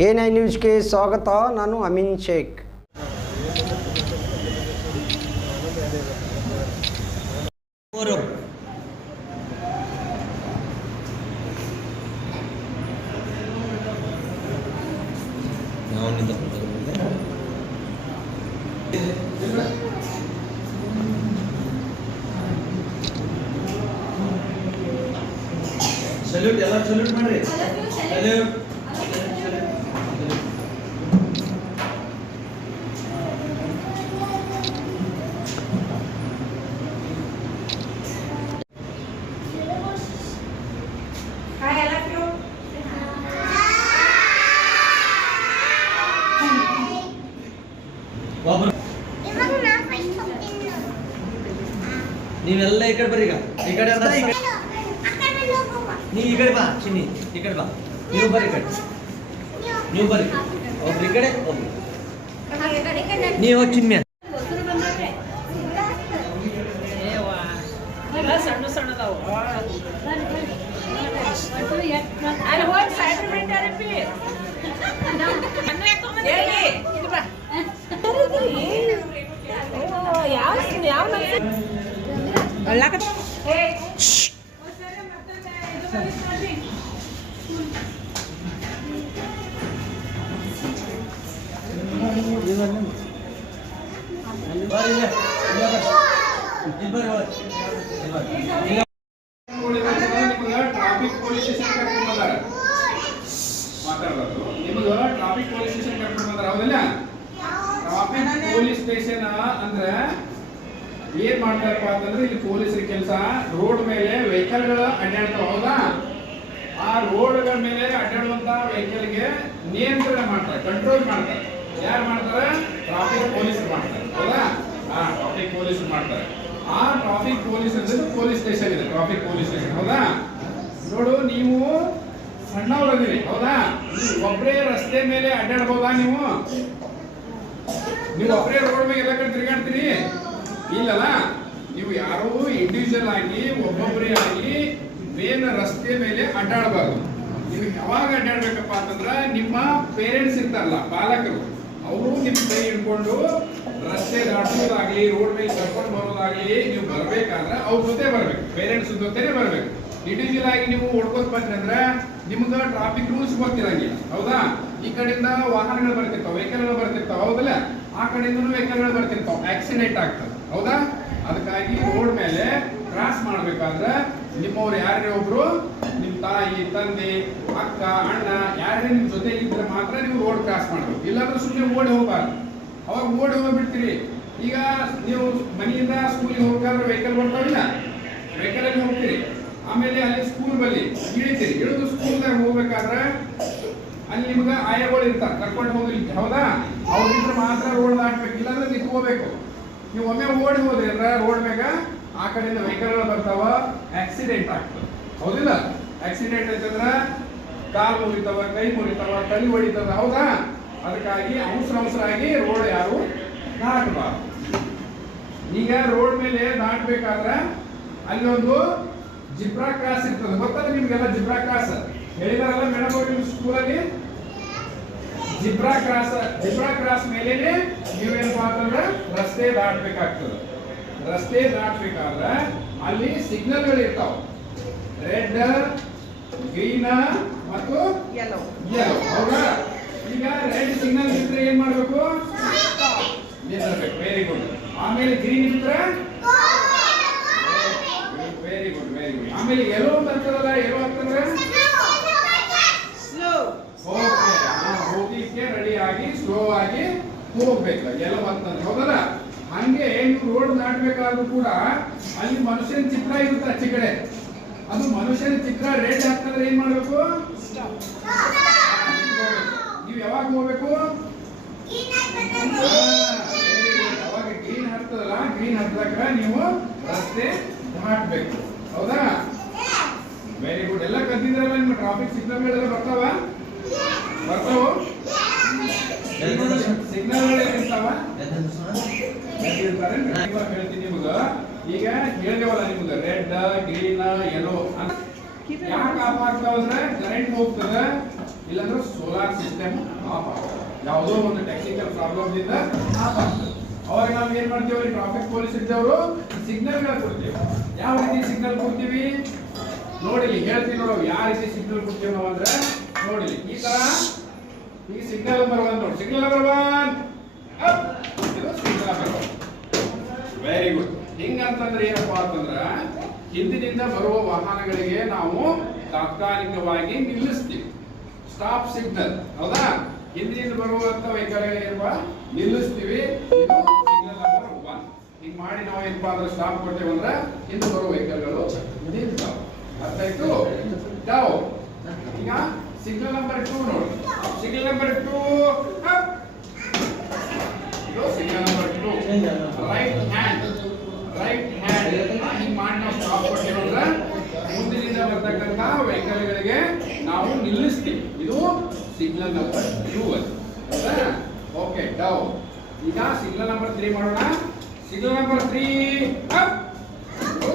A nine ನ್ಯೂಸ್ಗೆ ಸ್ವಾಗತ ನಾನು ಅಮೀನ್ ಶೇಖ್. ಸಲ್ಯೂಟ್ ಎಲ್ಲ ಸಲ್ಯೂಟ್ ಮಾಡ್ರಿ. Salute Hi, I love you. ಒಬ್ರು ಇವಾಗ ನಾ ಫಸ್ಟ್ ಹೋಗ್ತೀನಿ ನೀವೆಲ್ಲ ಈ ಕಡೆ ಬರ್ರಿ ಈಗ ಈ ಕಡೆ ಅರ್ಧ ಈ ಕಡೆ ಆ ಕಡೆ ನೀ ಈ ಕಡೆ ಬಾ ಚಿನ್ನಿ. ಈ ಕಡೆ ಬಾ. ನೀವು ಬರ್ರಿ ಈ ಕಡೆ. ನೀವು ಬರ್ರಿ ಒಬ್ರು ಈ ಕಡೆ ಒಬ್ರು. ನೀವು ಎಲ್ಲ ಸಣ್ಣ ಸಣ್ಣದವು. ಅಲ್ಲಿ ಹೋಗಿ ಸೈಡ್ ಬಿಟ್ಟಾರಪ್ಪಿ ಯಾವ ಯಾವ ಟ್ರಾಫಿಕ್ ಪೊಲೀಸ್ ಸ್ಟೇಷನ್ ಕರ್ಕೊಂಡ್ ಬಂದಾರ ಮಾತಾಡೋದು ಟ್ರಾಫಿಕ್ ಪೊಲೀಸ್ ಸ್ಟೇಷನ್ ಕರ್ಕೊಂಡ್ ಬಂದಾರ ಹೌದಲ್ಲ ಟ್ರಾಫಿಕ್ ಪೊಲೀಸ್ ಸ್ಟೇಷನ್ ಅಂದ್ರೆ ಏನ್ ಮಾಡ್ತಾರಪ್ಪ ಅಂತಂದ್ರೆ ಇಲ್ಲಿ ಪೊಲೀಸರ ಕೆಲಸ ರೋಡ್ ಮೇಲೆ ವೆಹಿಕಲ್ಗಳು ಅಡ್ಡಾಡ್ತಾವ ಹೌದಾ ಆ ರೋಡ್ಗಳ ಮೇಲೆ ಅಡ್ಡಾಡುವಂತ ವೆಹಿಕಲ್ಗೆ ನಿಯಂತ್ರಣ ಮಾಡ್ತಾರೆ ಕಂಟ್ರೋಲ್ ಮಾಡ್ತಾರೆ. ಯಾರು ಮಾಡ್ತಾರೆ? ಟ್ರಾಫಿಕ್ ಪೊಲೀಸ್ ಮಾಡ್ತಾರೆ. ಹೌದಾ? ಆ ಟ್ರಾಫಿಕ್ ಪೊಲೀಸ್ ಮಾಡ್ತಾರೆ. ಆ ಟ್ರಾಫಿಕ್ ಪೊಲೀಸ್ ಅಂದ್ರೆ ಪೊಲೀಸ್ ಸ್ಟೇಷನ್ ಇದೆ. ಟ್ರಾಫಿಕ್ ಪೊಲೀಸ್ ಸ್ಟೇಷನ್ ಹೌದಾ? ನೋಡು, ನೀವು ಸಣ್ಣವರದಿರಿ ಹೌದಾ? ಒಬ್ಬರೇ ರಸ್ತೆ ಮೇಲೆ ಅಡ್ಡಾಡ್ಬೋದಾ ನೀವು? ನೀವು ಒಬ್ಬರೇ ರೋಡ್ ಮೇಲೆ ಎಲ್ಲ ಕಡೆ ತಿರುಗಾಡ್ತೀರಿ? ಇಲ್ಲಲ್ಲ, ನೀವು ಯಾರೋ ಇಂಡಿವಿಜುವಲ್ ಆಗಿ ಒಬ್ಬೊಬ್ಬರೇ ಆಗಿ ಮೇನ್ ರಸ್ತೆ ಮೇಲೆ ಅಡ್ಡಾಡಬಾರ್ದು. ನೀವು ಯಾವಾಗ ಅಡ್ಡಾಡ್ಬೇಕಪ್ಪ ಅಂತಂದ್ರೆ ನಿಮ್ಮ ಪೇರೆಂಟ್ಸ್ ಇರ್ತಾರಲ್ಲ ಪಾಲಕರು ಅವರು ನಿಮ್ಮ ಕೈ ಹಿಡ್ಕೊಂಡು ರಸ್ತೆ ದಾಟೋದಾಗ್ಲಿ ರೋಡ್ ಮೇಲೆ ಕರ್ಕೊಂಡು ಬರೋದಾಗ್ಲಿ, ನೀವು ಬರ್ಬೇಕಾದ್ರೆ ಅವ್ರ ಜೊತೆ ಬರ್ಬೇಕು. ಪೇರೆಂಟ್ಸ್ ಜೊತೆನೆ ಬರ್ಬೇಕು. ಇಂಡಿವಿಜುವಲ್ ಆಗಿ ನೀವು ಓಡ್ಕೋತ ಬಂದ್ರಿ ಅಂದ್ರೆ ನಿಮ್ಗೆ ಟ್ರಾಫಿಕ್ ರೂಲ್ಸ್ ಗೊತ್ತಿರಂಗಿಲ್ಲ. ಹೌದಾ? ಈ ಕಡೆಯಿಂದ ವಾಹನಗಳು ಬರ್ತಿರ್ತಾವ ವೆಹಿಕಲ್ಗಳು ಬರ್ತಿರ್ತಾವ, ಹೌದಲ್ಲ? ಆ ಕಡೆಯಿಂದ ವೆಹಿಕಲ್ಗಳು ಬರ್ತಿರ್ತಾವ. ಆಕ್ಸಿಡೆಂಟ್ ಆಗ್ತದೆ. ಹೌದಾ? ಅದಕ್ಕಾಗಿ ರೋಡ್ ಮೇಲೆ ಕ್ರಾಸ್ ಮಾಡ್ಬೇಕಾದ್ರೆ ನಿಮ್ಮವ್ರು ಯಾರೇ ಒಬ್ರು? ನಿಮ್ಮ ತಾಯಿ, ತಂದೆ, ಅಕ್ಕ, ಅಣ್ಣ ಯಾರೇ ನಿಮ್ಮ ಜೊತೆ ಇದ್ರೆ ಮಾತ್ರ ನೀವು ರೋಡ್ ಕ್ರಾಸ್ ಮಾಡ್ಬೇಕು. ಇಲ್ಲಾಂದ್ರೆ ಸುಮ್ಮನೆ ಓಡಿ ಹೋಗ್ಬಾರ್ದು. ಅವಾಗ ಓಡಿ ಹೋಗ್ಬಿಡ್ತೀರಿ. ಈಗ ನೀವು ಮನೆಯಿಂದ ಸ್ಕೂಲಿಗೆ ಹೋಗ್ಬೇಕಾದ್ರೆ ವೆಹಿಕಲ್ ಬರ್ತಾವಿಲ್ಲ ವೆಹಿಕಲ್ ಅಲ್ಲಿ ಹೋಗ್ತೀರಿ. ಆಮೇಲೆ ಅಲ್ಲಿ ಸ್ಕೂಲ್ ಬಲ್ಲಿ ಇಳಿತೀರಿ. ಇಳಿದು ಸ್ಕೂಲ್ದಾಗ ಹೋಗ್ಬೇಕಾದ್ರೆ ಅಲ್ಲಿ ನಿಮ್ಗೆ ಆಯಗಳು ಇರ್ತಾರೆ. ಕರ್ಕೊಂಡು ಹೋಗ್ಲಿಕ್ಕೆ ಹೌದಾ? ಅವ್ರಿದ್ರೆ ಮಾತ್ರ ರೋಡ್ ದಾಟ್ಬೇಕು. ಇಲ್ಲಾಂದ್ರೆ ನಿಂತ್ಕೋಬೇಕು. ನೀವು ಒಮ್ಮೆ ಓಡಿ ಹೋದ್ರಿ ರೋಡ್ ಮ್ಯಾಗ ಆ ಕಡೆಯಿಂದ ವೆಹಿಕಲ್ಗಳು ಬರ್ತಾವ? ಆಕ್ಸಿಡೆಂಟ್ ಆಗ್ತದೆ. ಹೌದಿಲ್ಲ? ಆಕ್ಸಿಡೆಂಟ್ ಅಂತಂದ್ರ ಕಾಲು ಮುರಿತಾವ, ಕೈ ಮುರಿತಾವ, ತಲೆ ಹೊಡಿತಾವ ಹೌದಾ? ಅದಕ್ಕಾಗಿ ಅವಸರ ಅವಸರ ಆಗಿ ರೋಡ್ ಯಾರು ದಾಟಬಾರ್ದು ಈಗ ರೋಡ್ ಮೇಲೆ ದಾಟಬೇಕಾದ್ರೆ ಅಲ್ಲಿ ಒಂದು ಜಿಬ್ರಾ ಕ್ರಾಸ್ ಇರ್ತದೆ. ಗೊತ್ತಲ್ಲ ನಿಮ್ಗೆಲ್ಲ ಜಿಬ್ರಾ ಕ್ರಾಸ್ ಹೇಳಿದಾರಲ್ಲ ಮೇಡಮ್ ಅವ್ರು ನಿಮ್ಮ ಸ್ಕೂಲಲ್ಲಿ ಜಿಬ್ರಾ ಕ್ರಾಸ್ ಜಿಬ್ರಾ ಕ್ರಾಸ್ ಮೇಲೆ ನೀವೇನಪ್ಪ ಅಂತಂದ್ರೆ ರಸ್ತೆ ದಾಟಬೇಕಾಗ್ತದೆ ರಸ್ತೆ ದಾಟಬೇಕಾದ್ರೆ ಅಲ್ಲಿ ಸಿಗ್ನಲ್ಗಳು ಇರ್ತಾವ. ರೆಡ್ ಗ್ರೀನ್ ಮತ್ತು ಯೆಲ್ಲೋ ಯೆಲ್ಲೋ ಹೌದಾ? ಈಗ ರೆಡ್ ಸಿಗ್ನಲ್ ಇದ್ರೆ ಏನ್ ಮಾಡ್ಬೇಕು? ನಿಂದಿರ್ಬೇಕು. ವೆರಿ ಗುಡ್ ಆಮೇಲೆ ಗ್ರೀನ್ ಇದ್ರೆ? ವೆರಿ ಗುಡ್ ವೆರಿ ಗುಡ್ ಆಮೇಲೆ ಯೆಲ್ಲೋ ಅಂತ ಅಂತದಲ್ಲ ಯೆಲ್ಲೋ ಅಂತಂದ್ರೆ ಸ್ಲೋ ಓಕೆ ಹೋಗ್ಲಿಕ್ಕೆ ರೆಡಿ ಆಗಿ ಸ್ಲೋ ಆಗಿ ಹೋಗ್ಬೇಕು. ಎಲ್ಲೋ ಅಂತಂದ್ರೆ ಹೌದಲ್ಲ? ಹಂಗೆ ನೀವು ರೋಡ್ ನಾಟಬೇಕಾದ್ರೂ ಕೂಡ ಅಲ್ಲಿ ಮನುಷ್ಯನ ಚಿತ್ರ ಇರುತ್ತೆ ಆಚೆ ಕಡೆ. ಅದು ಮನುಷ್ಯನ ಚಿತ್ರ ರೇಟ್ ಹಾಕ್ತಾರೆ ಏನ್ ಮಾಡ್ಬೇಕು? ನೀವು ಯಾವಾಗ ಹೋಗ್ಬೇಕು? ಅವಾಗ ಗ್ರೀನ್ ಹತ್ತದಲ್ಲ ಗ್ರೀನ್ ಹಾಕ್ದಾಗ ನೀವು ರಸ್ತೆ ದಾಟ್ಬೇಕು ಹೌದಾ? ವೆರಿ ಗುಡ್ ಎಲ್ಲ ಕದ್ದಿದ್ರಲ್ಲ ನಿಮ್ಮ ಟ್ರಾಫಿಕ್ ಸಿಗ್ನಲ್ಗಳೆಲ್ಲ ಬರ್ತಾವ? ಬರ್ತಾವ? ಸಿಗ್ನಲ್ ಇವಾಗ ಹೇಳ್ತೀನಿ ನಿಮಗ ಈಗ ಹೇಳಿದೇವಲ್ಲ ನಿಮ್ಗೆ ರೆಡ್ ಗ್ರೀನ್ ಯೆಲ್ಲೋ ಯಾಕೆ ಆಫ್ ಆಗ್ತಾವ ಅಂದ್ರೆ ಕರೆಂಟ್ ಹೋಗ್ತದ ಇಲ್ಲಾಂದ್ರೆ ಸೋಲಾರ್ ಸಿಸ್ಟಮ್ ಆಫ್ ಆಗ್ತದೆ ಯಾವುದೋ ಒಂದು ಟೆಕ್ನಿಕಲ್ ಪ್ರಾಬ್ಲಮ್ ಇಂದ ಆಫ್ ಆಗ್ತದೆ ಅವಾಗ ನಾವು ಏನ್ ಮಾಡ್ತೀವಿ ಟ್ರಾಫಿಕ್ ಪೊಲೀಸ್ ಇದ್ದವರು ಸಿಗ್ನಲ್ ಕೊಡ್ತೀವಿ ಯಾವ ರೀತಿ ಸಿಗ್ನಲ್ ಕೊಡ್ತೀವಿ ನೋಡಿ ಹೇಳ್ತೀನಿ ನೋಡು ಯಾವ ರೀತಿ ಸಿಗ್ನಲ್ ಕೊಡ್ತೀವಿ ನಾವು ಅಂದ್ರೆ ನೋಡಿ ಈ ತರ ಈಗ ಸಿಗ್ನಲ್ ನಂಬರ್ ಒನ್ ನೋಡಿ ಸಿಗ್ನಲ್ ನಂಬರ್ ಇದು signal number one very good ಹಿಂಗಂತಂದ್ರೆ ಏನಪ್ಪಾ ಅಂತಂದ್ರ, ಹಿಂದಿನಿಂದ ಬರುವ ವಾಹನಗಳಿಗೆ ನಾವು ತಾತ್ಕಾಲಿಕವಾಗಿ ನಿಲ್ಲಿಸ್ತೀವಿ. ಸ್ಟಾಪ್ ಸಿಗ್ನಲ್ ಹೌದಾ? ಹಿಂದಿನಿಂದ ಬರುವಂತ ವೆಹಿಕಲ್ಗಳಿಗೆ ಏನಪ್ಪಾ ನಿಲ್ಲಿಸ್ತೀವಿ. ಹಿಂಗ್ ಮಾಡಿ ನಾವು ಏನಪ್ಪಾ ಅಂದ್ರೆ ಸ್ಟಾಪ್ ಕೊಟ್ಟೇವ ಅಂದ್ರೆ ಹಿಂದೆ ಬರುವ ವೆಹಿಕಲ್ಗಳು ನಿಲ್ತಾವ ಅರ್ಥ ಆಯ್ತು ಈಗ ಸಿಗ್ನಲ್ ನಂಬರ್ ಟೂ ನೋಡಿ. ಸಿಗ್ನಲ್ ನಂಬರ್ ಟೂ ಇದು signal number two right hand right hand ಹಿಂಗ್ ಮಾಡಿ ನಾವು ಸ್ಟಾಪ್ ಕೊಟ್ಟಿರೋದ್ರ ಮುಂದಿನಿಂದ ಬರ್ತಕ್ಕಂತ ವೆಹಿಕಲ್ಗಳಿಗೆ ನಾವು ನಿಲ್ಲಿಸ್ತೀವಿ ಇದು signal number two one okay ಡೌ ಈಗ ಸಿಗ್ನಲ್ ನಂಬರ್ ತ್ರೀ ಮಾಡೋಣ. Signal number three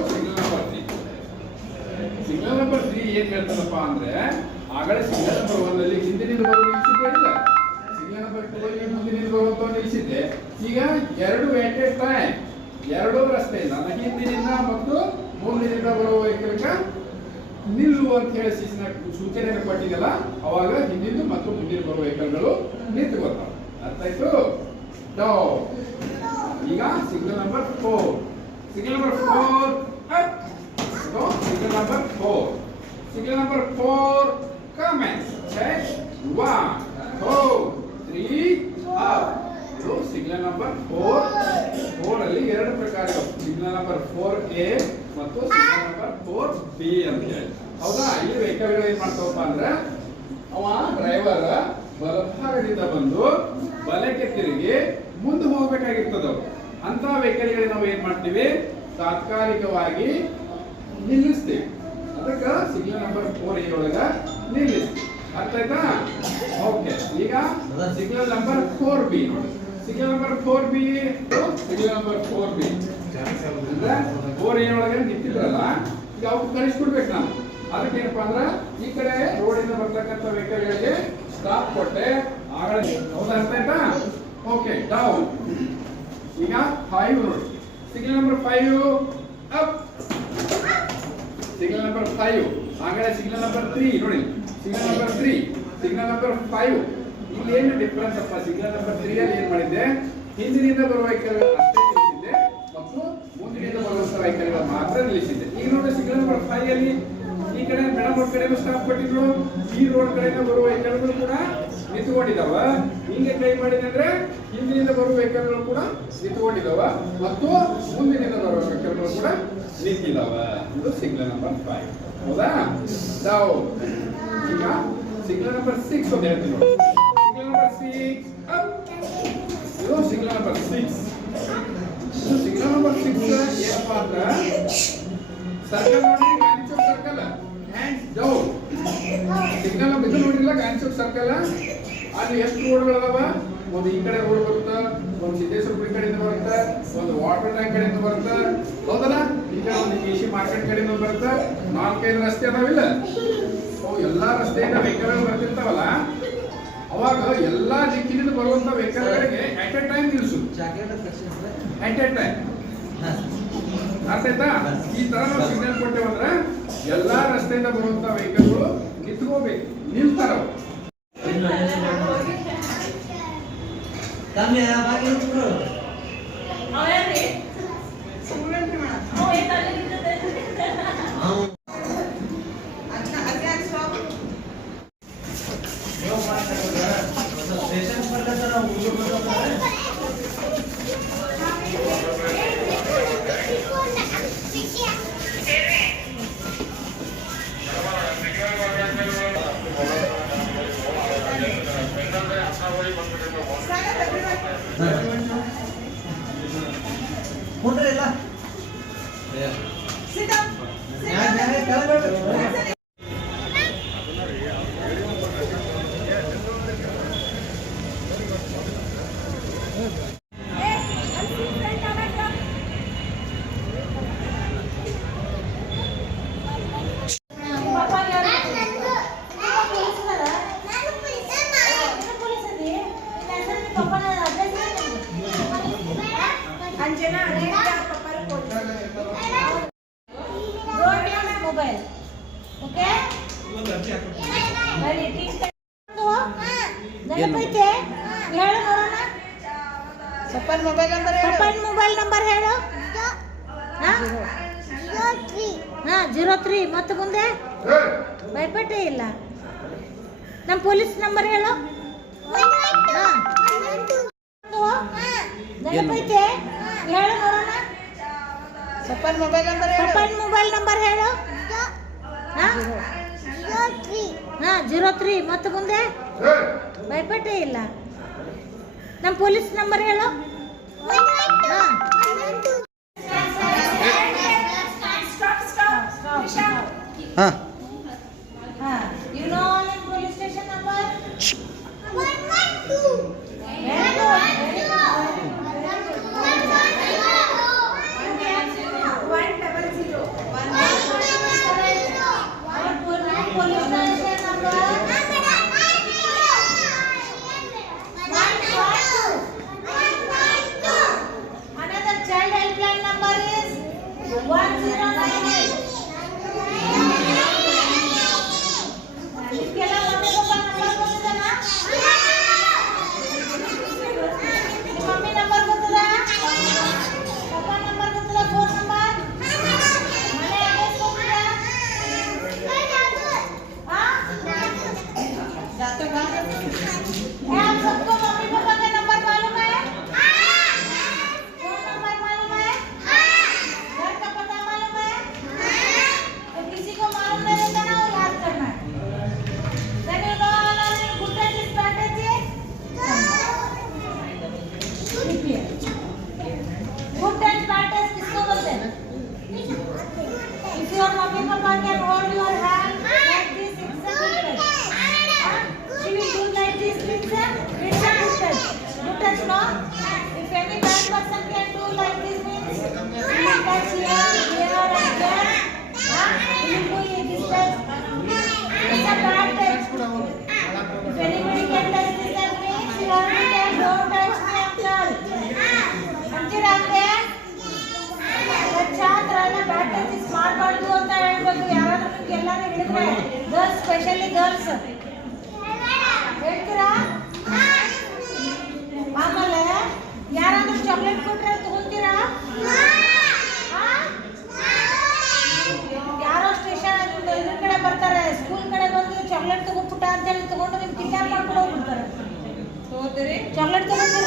signal number three signal number three ಏನ್ ಹೇಳ್ತಾರಪ್ಪ ಅಂದ್ರೆ, ಆಗಲೇ ಸಿಗ್ನಲ್ ನಂಬರ್ ಒನ್ ಅಲ್ಲಿ ಹಿಂದೆ ನಿಲ್ಸಿದ್ದೆ ಸಿಗ್ನಲ್ ನಂಬರ್ ಟೂ ಅಲ್ಲಿ ಮುಂದೆ ನಿಲ್ಬೋದು ಅಂತ ಈಗ ಎರಡು ವೇಟೆಡ್ ಟೈಮ್ ಎರಡು ರಸ್ತೆಯಿಂದ ಹಿಂದಿನಿಂದ ಮತ್ತು ಮುಂದಿನಿಂದ ಬರುವ ವೆಹಿಕಲ್ಗೆ ನಿಲ್ಲು ಅಂತ ಹೇಳಿ ಸೂಚನೆ ಸೂಚನೆಯನ್ನು ಕೊಟ್ಟಿದ್ದಲ್ಲ ಅವಾಗ ಹಿಂದಿನ ಮತ್ತು ಮುಂದಿನ ಬರುವ ವೆಹಿಕಲ್ಗಳು ನಿಂತು ಅರ್ಥ ಆಯ್ತು? ಡೌ ಈಗ signal number four signal number four signal number four signal number four comment one two three up. ಇದು ಸಿಗ್ನಲ್ ನಂಬರ್ ಫೋರ್ ಫೋರ್ ಅಲ್ಲಿ ಎರಡು ಪ್ರಕಾರ ಸಿಗ್ನಲ್ ನಂಬರ್ ಫೋರ್ ಎ ಮತ್ತು ಸಿಗ್ನಲ್ ನಂಬರ್ ಫೋರ್ ಬಿ ಅಂತ ಹೇಳಿ. ಹೌದಾ? ಇಲ್ಲಿ ವೆಹಿಕಲ್ಗಳು ಏನ್ ಮಾಡ್ತಾವಪ್ಪ ಅಂದ್ರೆ, ಅವ ಡ್ರೈವರ್ ಬಲಭಾಗದಿಂದ ಬಂದು ಬಲಕ್ಕೆ ತಿರುಗಿ ಮುಂದೆ ಹೋಗ್ಬೇಕಾಗಿರ್ತದ ಅಂತ ವೆಹಿಕಲ್ಗಳಿಗೆ ನಾವು ಏನ್ ಮಾಡ್ತೀವಿ? ತಾತ್ಕಾಲಿಕವಾಗಿ ನಿಲ್ಲಿಸ್ತೀವಿ. ಅದಕ್ಕೆ ಸಿಗ್ನಲ್ ನಂಬರ್ ಫೋರ್ ಎ ಒಳಗ ನಿಲ್ಲಿಸ್ತೀವಿ. ಅರ್ಥ ಆಯ್ತಾ? ಓಕೆ ಈಗ ಸಿಗ್ನಲ್ ನಂಬರ್ ಫೋರ್ ಬಿ ನೋಡಿ. Signal number four B signal number four B ಅಂದ್ರೆ ಫೋರ್ ಎ ಒಳಗೆ ನಿಂತಿದ್ರಲ್ಲ ಈಗ ಅವ್ರು ಕಳಿಸ್ಕೊಡ್ಬೇಕು ನಾನು ಅದಕ್ಕೆ ಏನಪ್ಪಾ ಅಂದ್ರೆ ಈ ಕಡೆ ರೋಡಿಂದ ಬರ್ತಕ್ಕಂಥ ವೆಹಿಕಲ್ಗಳಿಗೆ ಸ್ಟಾಪ್ ಕೊಟ್ಟೆ. ಆಗಲೇ. ಹೌದಾ ಅರ್ಥ ಆಯ್ತಾ? ಓಕೆ ಡೌನ್ ಈಗ ಫೈವ್ ನೋಡಿ signal number five up signal number five ಆಗಲೇ ಸಿಗ್ನಲ್ ನಂಬರ್ ತ್ರೀ ನೋಡಿ. Signal number three signal number five ಇಲ್ಲಿ ಏನು ಡಿಫ್ರೆನ್ಸ್ ಅಪ್ಪ? ಸಿಗ್ನಲ್ ನಂಬರ್ ತ್ರೀ ಅಲ್ಲಿ ಏನ್ ಮಾಡಿದ್ದೆ? ಹಿಂದಿನಿಂದ ಬರುವ ವೆಹಿಕಲ್ ಅಷ್ಟೇ ನಿಲ್ಲಿಸಿದ್ದೆ ಮತ್ತು ಮುಂದಿನಿಂದ ಬರುವಂತ ವೆಹಿಕಲ್ ಮಾತ್ರ ನಿಲ್ಲಿಸಿದ್ದೆ ಈಗ ನೋಡಿ ಸಿಗ್ನಲ್ ನಂಬರ್ ಫೈವ್ ಅಲ್ಲಿ ಈ ಕಡೆ ಮೇಡಮ್ ರೋಡ್ ಕಡೆ ಸ್ಟಾಪ್ ಕೊಟ್ಟಿದ್ರು. ಈ ರೋಡ್ ಕಡೆಯಿಂದ ಬರುವ ವೆಹಿಕಲ್ಗಳು ಕೂಡ ನಿಂತುಕೊಂಡಿದಾವ ಹಿಂಗೆ ಕೈ ಮಾಡಿದ್ರೆ ಹಿಂದಿನಿಂದ ಬರುವ ವೆಹಿಕಲ್ಗಳು ಕೂಡ ನಿಂತುಕೊಂಡಿದಾವ ಮತ್ತು ಮುಂದಿನಿಂದ ಬರುವ ವೆಹಿಕಲ್ಗಳು ಕೂಡ ನಿಂತಿದಾವ ಇದು ಸಿಗ್ನಲ್ ನಂಬರ್ ಫೈವ್ ಹೌದಾ? ನಾವು ಈಗ ಸಿಗ್ನಲ್ ನಂಬರ್ ಸಿಕ್ಸ್ ಒಂದು ಹೇಳ್ತೀನಿ ನೋಡಿ. ಅಲ್ಲಿ ಎಷ್ಟು ರೋಡ್ಗಳದಾವ? ಒಂದು ಈ ಕಡೆ ರೋಡ್ ಬರುತ್ತಾ, ಒಂದು ಸಿದ್ದೇಶ್ವರ ಕಡೆಯಿಂದ ಬರುತ್ತಾ, ಒಂದು ವಾಟರ್ ಟ್ಯಾಂಕ್ ಕಡೆಯಿಂದ ಬರುತ್ತಾ, ಹೌದಲ್ಲ? ಈ ಕಡೆ ಒಂದು ಸಿ ಮಾರ್ಕೆಟ್ ಕಡೆಯಿಂದ ಬರುತ್ತಾ, ನಾಲ್ಕೈದು ರಸ್ತೆ ಅದಾವಿಲ್ಲ ಅವು ಎಲ್ಲಾ ರಸ್ತೆಯಿಂದ ವೆಹಿಕಲ್ ಬರ್ತಿರ್ತಾವಲ್ಲ? ಅವಾಗ ಎಲ್ಲಾ ದಿಕ್ಕಿನಿಂದ ಬರುವಂತ ವೆಹಿಕಲ್ಗಳಿಗೆ ಅಟ್ ಎ ಟೈಮ್ ನಿಲ್ಸು. ಅಟ್ ಎ ಟೈಮ್ ಅರ್ಥ ಈ ತರ ನಾವು ಸಿಗ್ನಲ್ ಕೊಟ್ಟೇವಂದ್ರೆ ಎಲ್ಲಾ ರಸ್ತೆಯಿಂದ ಬರುವಂತ ವೆಹಿಕಲ್ಗಳು ನಿಂತ್ಕೋಬೇಕು. ನಿಲ್ತಾರ તમે આ ભાગે કરો ಜೀರೋ ತ್ರೀ ಮತ್ತೆ ಮುಂದೆ? ಭಯಪಟ್ಟೆ ಇಲ್ಲ. ನಮ್ಮ ಪೊಲೀಸ್ ನಂಬರ್ ಹೇಳು. ಮೊಬೈಲ್ ನಂಬರ್ ಮೊಬೈಲ್ ನಂಬರ್ ಹೇಳು ಹಾ. Zero three. ಮತ್ತೆ ಮುಂದೆ? ಭಯಪಟ್ಟೆ ಇಲ್ಲ. ನಮ್ಮ ಪೊಲೀಸ್ ನಂಬರ್ ಹೇಳು. ಹಾ. ಹಾಂ महिला वेगळी काय गर्ल्स स्पेशली गर्ल्स ಹೇಳ್ತೀರಾ ಆಮೇಲೆ ಯಾರಾದ್ರೂ ಚಾಕ್ಲೇಟ್ ಕೊಟ್ರೆ ತಗೊಂತೀರಾ ಯಾರೋ ಸ್ಟೇಷನ್ ಇದ್ರ ಕಡೆ ಬರ್ತಾರೆ ಸ್ಕೂಲ್ ಕಡೆ ಬಂದು ಚಾಕ್ಲೇಟ್ ತಗೋಬಿಟ್ಟ ಅಂತೇಳಿ ತಗೊಂಡು ನಿಮ್ಗೆ ಕಿಡ್ನಾಪ್ ಮಾಡ್ಕೊಂಡು ಹೋಗ್ಬಿಡ್ತಾರೆ ತಗೋತೀರಿ ಚಾಕ್ಲೇಟ್ ತಗೋತೀರಿ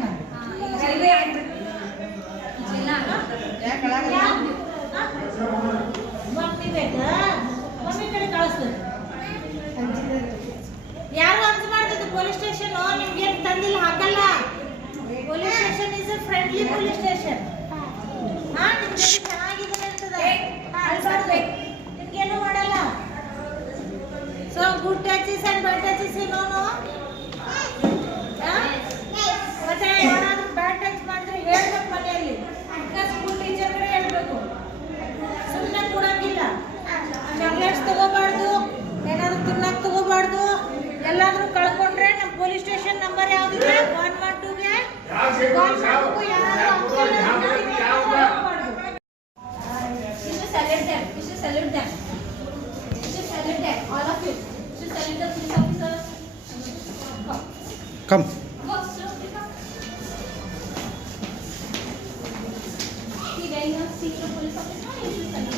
problema. Come. See, there you have seen the police officer.